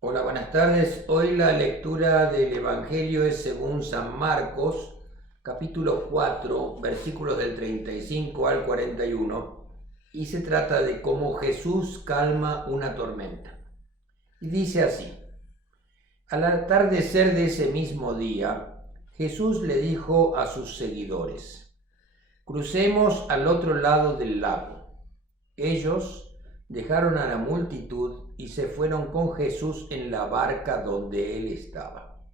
Hola, buenas tardes. Hoy la lectura del Evangelio es según San Marcos, capítulo 4, versículos del 35 al 41, y se trata de cómo Jesús calma una tormenta. Y dice así: Al atardecer de ese mismo día, Jesús le dijo a sus seguidores: Crucemos al otro lado del lago. Ellos dejaron a la multitud y se fueron con Jesús en la barca donde él estaba.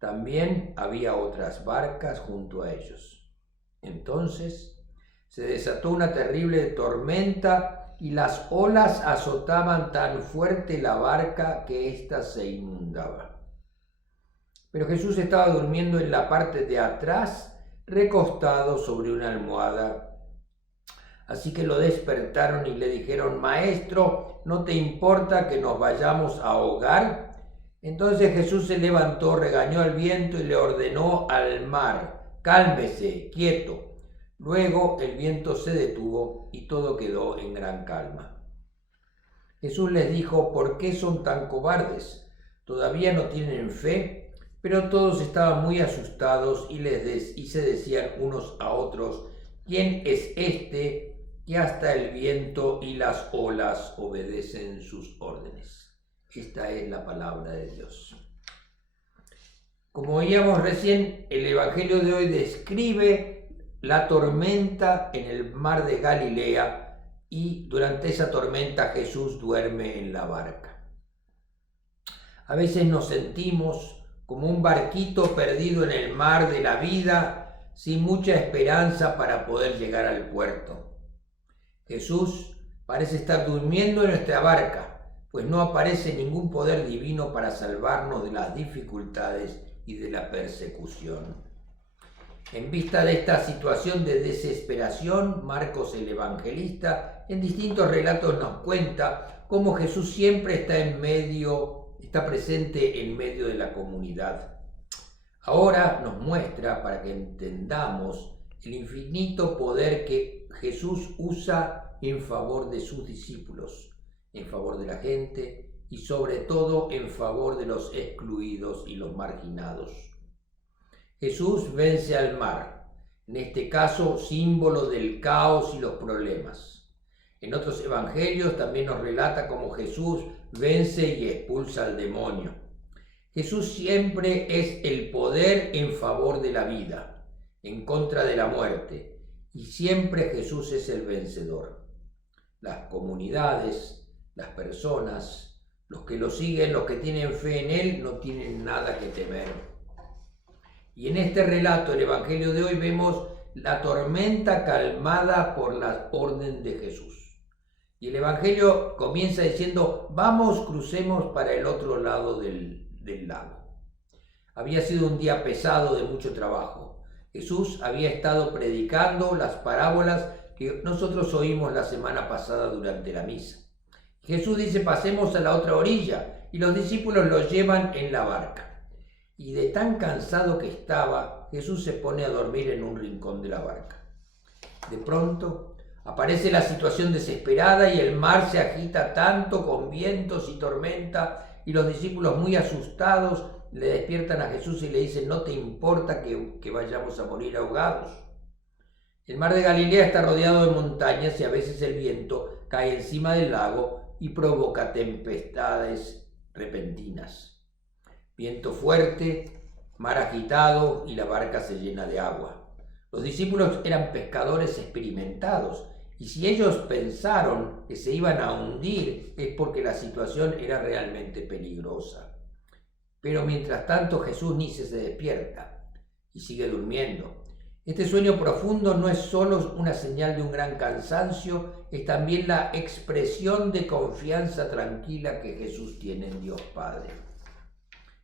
También había otras barcas junto a ellos. Entonces se desató una terrible tormenta y las olas azotaban tan fuerte la barca que ésta se inundaba. Pero Jesús estaba durmiendo en la parte de atrás, recostado sobre una almohada. Así que lo despertaron y le dijeron: Maestro, ¿no te importa que nos vayamos a ahogar? Entonces Jesús se levantó, regañó al viento y le ordenó al mar: Cálmese, quieto. Luego el viento se detuvo y todo quedó en gran calma. Jesús les dijo: ¿Por qué son tan cobardes? ¿Todavía no tienen fe? Pero todos estaban muy asustados y se decían unos a otros: ¿Quién es este que hasta el viento y las olas obedecen sus órdenes? Esta es la palabra de Dios. Como oíamos recién, el Evangelio de hoy describe la tormenta en el mar de Galilea y durante esa tormenta Jesús duerme en la barca. A veces nos sentimos como un barquito perdido en el mar de la vida, sin mucha esperanza para poder llegar al puerto. Jesús parece estar durmiendo en nuestra barca, pues no aparece ningún poder divino para salvarnos de las dificultades y de la persecución. En vista de esta situación de desesperación, Marcos el Evangelista en distintos relatos nos cuenta cómo Jesús siempre está presente en medio de la comunidad. Ahora nos muestra, para que entendamos, el infinito poder que Jesús usa en favor de sus discípulos, en favor de la gente y sobre todo en favor de los excluidos y los marginados. Jesús vence al mar, en este caso símbolo del caos y los problemas. En otros evangelios también nos relata cómo Jesús vence y expulsa al demonio. Jesús siempre es el poder en favor de la vida, en contra de la muerte, y siempre Jesús es el vencedor. Las comunidades, las personas, los que lo siguen, los que tienen fe en Él, no tienen nada que temer. Y en este relato, el Evangelio de hoy, vemos la tormenta calmada por la orden de Jesús. Y el Evangelio comienza diciendo: vamos, crucemos para el otro lado del lago. Había sido un día pesado de mucho trabajo. Jesús había estado predicando las parábolas que nosotros oímos la semana pasada durante la misa. Jesús dice: pasemos a la otra orilla, y los discípulos lo llevan en la barca. Y de tan cansado que estaba, Jesús se pone a dormir en un rincón de la barca. De pronto aparece la situación desesperada y el mar se agita tanto con vientos y tormenta, y los discípulos, muy asustados, le despiertan a Jesús y le dicen: ¿no te importa que vayamos a morir ahogados? El mar de Galilea está rodeado de montañas y a veces el viento cae encima del lago y provoca tempestades repentinas. Viento fuerte, mar agitado y la barca se llena de agua. Los discípulos eran pescadores experimentados, y si ellos pensaron que se iban a hundir es porque la situación era realmente peligrosa. Pero mientras tanto Jesús ni se despierta y sigue durmiendo. Este sueño profundo no es solo una señal de un gran cansancio, es también la expresión de confianza tranquila que Jesús tiene en Dios Padre.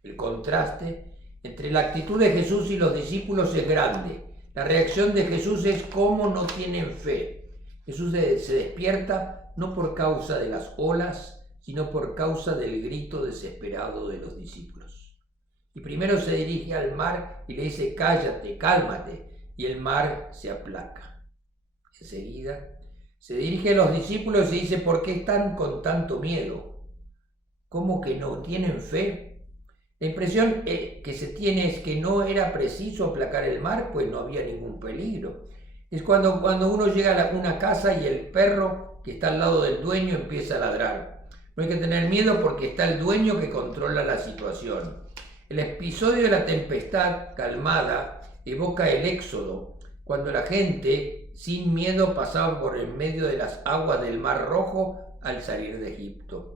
El contraste entre la actitud de Jesús y los discípulos es grande. La reacción de Jesús es cómo no tienen fe. Jesús se despierta no por causa de las olas, sino por causa del grito desesperado de los discípulos. Y primero se dirige al mar y le dice: cállate, cálmate, y el mar se aplaca. Enseguida se dirige a los discípulos y dice: ¿por qué están con tanto miedo? ¿Cómo que no tienen fe? La impresión que se tiene es que no era preciso aplacar el mar, pues no había ningún peligro. Es cuando uno llega a una casa y el perro que está al lado del dueño empieza a ladrar. No hay que tener miedo porque está el dueño que controla la situación. El episodio de la tempestad calmada evoca el Éxodo, cuando la gente sin miedo pasaba por en medio de las aguas del Mar Rojo al salir de Egipto.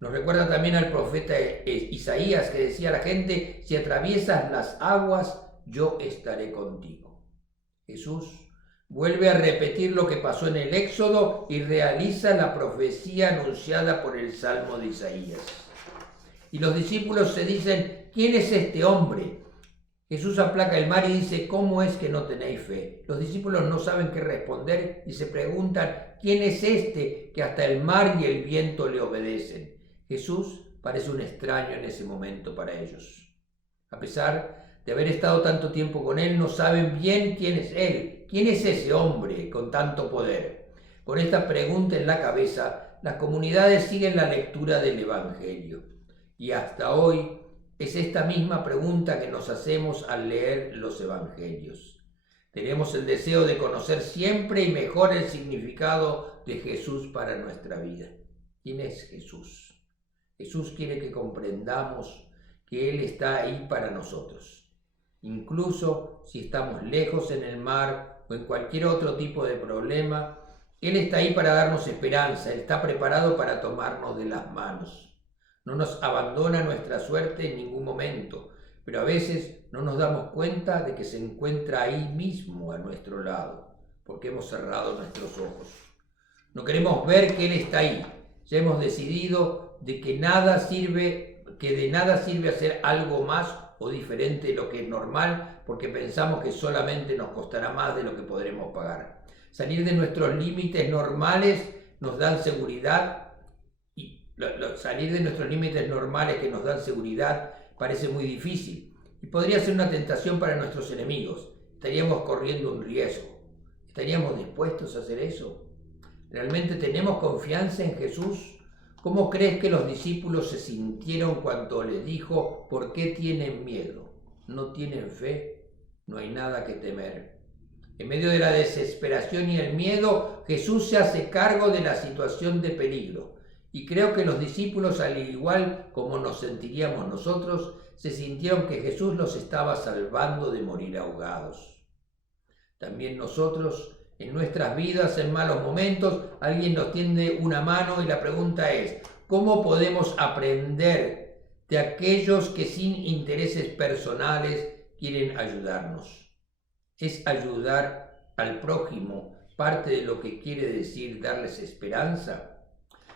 Nos recuerda también al profeta Isaías, que decía a la gente: si atraviesas las aguas, yo estaré contigo. Jesús vuelve a repetir lo que pasó en el Éxodo y realiza la profecía anunciada por el Salmo de Isaías. Y los discípulos se dicen: ¿quién es este hombre? Jesús aplaca el mar y dice: ¿cómo es que no tenéis fe? Los discípulos no saben qué responder y se preguntan: ¿quién es este que hasta el mar y el viento le obedecen? Jesús parece un extraño en ese momento para ellos. A pesar de haber estado tanto tiempo con él, no saben bien quién es él. ¿Quién es ese hombre con tanto poder? Con esta pregunta en la cabeza, las comunidades siguen la lectura del Evangelio. Y hasta hoy es esta misma pregunta que nos hacemos al leer los Evangelios. Tenemos el deseo de conocer siempre y mejor el significado de Jesús para nuestra vida. ¿Quién es Jesús? Jesús quiere que comprendamos que Él está ahí para nosotros. Incluso si estamos lejos en el mar o en cualquier otro tipo de problema, Él está ahí para darnos esperanza. Él está preparado para tomarnos de las manos. No nos abandona nuestra suerte en ningún momento, pero a veces no nos damos cuenta de que se encuentra ahí mismo a nuestro lado, porque hemos cerrado nuestros ojos. No queremos ver que Él está ahí. Ya hemos decidido de que de nada sirve hacer algo más o diferente de lo que es normal, porque pensamos que solamente nos costará más de lo que podremos pagar. Salir de nuestros límites normales nos dan seguridad, y salir de nuestros límites normales que nos dan seguridad parece muy difícil y podría ser una tentación para nuestros enemigos. Estaríamos corriendo un riesgo. ¿Estaríamos dispuestos a hacer eso? ¿Realmente tenemos confianza en Jesús? ¿Cómo crees que los discípulos se sintieron cuando les dijo: ¿por qué tienen miedo? ¿No tienen fe? No hay nada que temer. En medio de la desesperación y el miedo, Jesús se hace cargo de la situación de peligro. Y creo que los discípulos, al igual como nos sentiríamos nosotros, se sintieron que Jesús los estaba salvando de morir ahogados. También nosotros, en nuestras vidas, en malos momentos, alguien nos tiende una mano y la pregunta es: ¿cómo podemos aprender de aquellos que sin intereses personales quieren ayudarnos? ¿Es ayudar al prójimo parte de lo que quiere decir darles esperanza?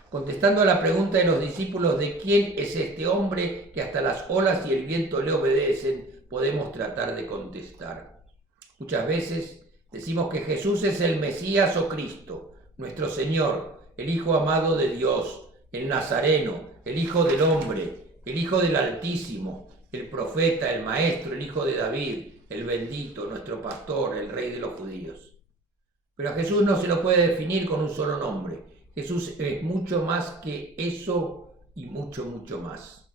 Contestando a la pregunta de los discípulos de quién es este hombre que hasta las olas y el viento le obedecen, podemos tratar de contestar. Muchas veces decimos que Jesús es el Mesías o Cristo, nuestro Señor, el Hijo amado de Dios, el Nazareno, el Hijo del Hombre, el Hijo del Altísimo, el Profeta, el Maestro, el Hijo de David, el bendito, nuestro Pastor, el Rey de los judíos. Pero a Jesús no se lo puede definir con un solo nombre. Jesús es mucho más que eso y mucho, mucho más.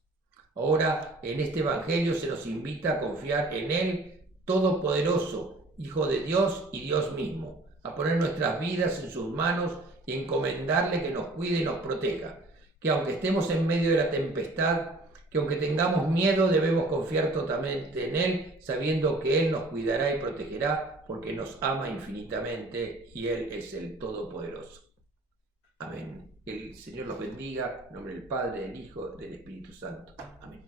Ahora, en este Evangelio se nos invita a confiar en Él Todopoderoso, Hijo de Dios y Dios mismo, a poner nuestras vidas en sus manos y encomendarle que nos cuide y nos proteja, que aunque estemos en medio de la tempestad, que aunque tengamos miedo, debemos confiar totalmente en Él, sabiendo que Él nos cuidará y protegerá, porque nos ama infinitamente y Él es el Todopoderoso. Amén. El Señor los bendiga, en nombre del Padre, del Hijo, del Espíritu Santo. Amén.